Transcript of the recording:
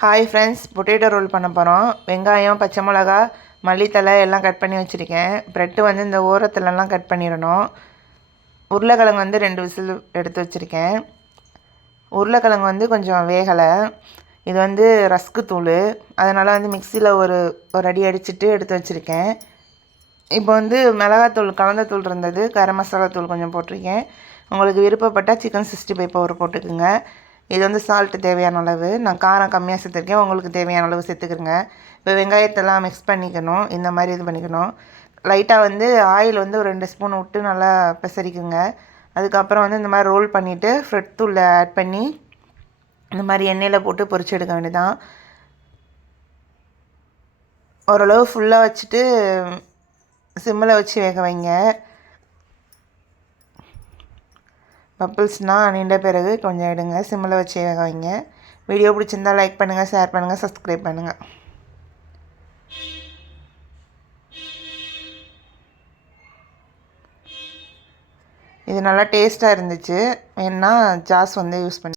Hi friends potato role பண்ண போகிறோம் வெங்காயம் பச்சை மிளகா மல்லித்தலை எல்லாம் கட் பண்ணி வச்சுருக்கேன். ப்ரெட்டு வந்து இந்த ஓரத்துலலாம் கட் பண்ணிடணும். உருளைக்கிழங்கு வந்து ரெண்டு விசில் எடுத்து வச்சுருக்கேன். உருளைக்கிழங்கு வந்து கொஞ்சம் வேகலை. இது வந்து ரஸ்க்கு தூள். அதனால் வந்து மிக்சியில் ஒரு ஒரு அடி அடிச்சுட்டு எடுத்து வச்சுருக்கேன். இப்போ வந்து மிளகாத்தூள் கலந்த தூள் இருந்தது. கரம் மசாலா தூள் கொஞ்சம் போட்டிருக்கேன். உங்களுக்கு விருப்பப்பட்டால் சிக்கன் சிக்ஸ்டி ஃபைவ் பவுடர் போட்டுக்குங்க. இது வந்து சால்ட்டு தேவையான அளவு. நான் காரம் கம்மியாக சேர்த்துருக்கேன். உங்களுக்கு தேவையான அளவு சேர்த்துக்கிறேங்க இப்போ வெங்காயத்தெல்லாம் மிக்ஸ் பண்ணிக்கணும். இந்த மாதிரி இது பண்ணிக்கணும். லைட்டாக வந்து ஆயில் வந்து ஒரு ரெண்டு ஸ்பூன் விட்டு நல்லா பிசரிக்குங்க. அதுக்கப்புறம் வந்து இந்த மாதிரி ரோல் பண்ணிவிட்டு ஃப்ரெட் தூளில் ஆட் பண்ணி இந்த மாதிரி எண்ணெயில் போட்டு பொரிச்சு எடுக்க வேண்டியதான் ஓரளவு ஃபுல்லாக வச்சுட்டு சிம்மில் வச்சு வேக வைங்க. பப்பிள்ஸ்னால் நீண்ட பிறகு கொஞ்சம் எடுங்க சிம்மில் வச்சு வேக வைங்க. வீடியோ பிடிச்சிருந்தா லைக் பண்ணுங்கள் ஷேர் பண்ணுங்கள் சப்ஸ்கிரைப் பண்ணுங்கள் இது நல்லா டேஸ்ட்டாக இருந்துச்சு. வேணால் ஜாஸ் வந்து யூஸ் பண்ணி